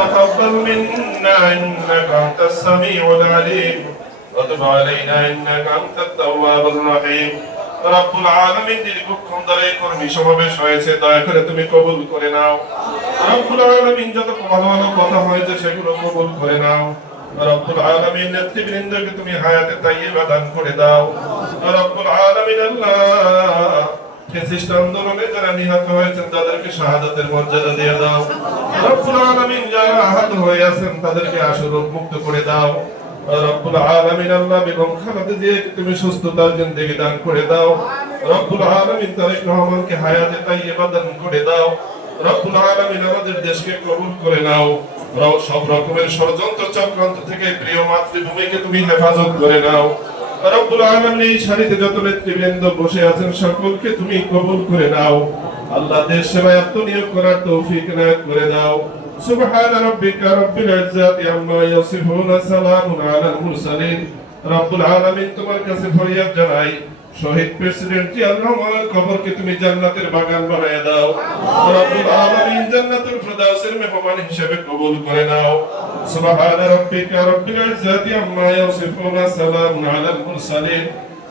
تقبل منا إنك أنت السميع العليم وتب علينا إنك أنت التواب الرحيم রব্বুল আলামিন দীর্ঘক্ষণ ধরে এই কর্মী সমাবেশ হয়েছে দয়া করে তুমি কবুল করে নাও রব্বুল আলামিন যত ভালো ভালো কথা হয়েছে সেগুলো কবুল করে নাও রব্বুল আলামিন নেতৃবৃন্দকে তুমি হায়াতে তাইয়্যিবা দান করে দাও রব্বুল আলামিন আল্লাহ ফেসিস্ট আন্দোলনে যারা নিহত হয়েছেন তাদেরকে শাহাদাতের মর্যাদা দিয়ে দাও রব্বুল আলামিন যারা আহত হয়ে আছেন, তাদেরকে মুক্ত করে দাও। রব্বুল আলামিন, আল্লাহ তুমি সুস্থতার জিন্দেগি দান করে দাও। রব্বুল আলামিন তারেক রহমানকে হায়াতে দান করে দাও। রব্বুল আলামিন আমাদের দেশকে কবুল করে নাও। সব রকমের ষড়যন্ত্র চক্রান্ত থেকে প্রিয় মাতৃভূমিকে তুমি হেফাজত করে নাও। রব্বুল আলামিন এই সারিতে যত নেতৃবৃন্দ বসে আছেন, সকলকে তুমি কবুল করে নাও। আল্লাহ দেশ সেবায় আত্মনিয়োগ করার তৌফিক নায়ক করে দাও। সুবহান রাব্বিকা রাব্বিল ইজ্জাতি আম্মা ইয়াসিফুন সালামুন আলাল মুরসালিন। রব্বুল আলামিন তোমার কাছে ফরিয়াদ জানাই শহীদ প্রেসিডেন্ট জিয়াউর রহমানের কবরকে তুমি জান্নাতের বাগান বানায় দাও। রব্বুল আলামিন জান্নাতুল ফিরদাউসের মেহমান হিসেবে কবুল করে নাও। সুবহান রাব্বিকা রাব্বিল ইজ্জাতি আম্মা ইয়াসিফুন সালামুন আলাল মুরসালিন।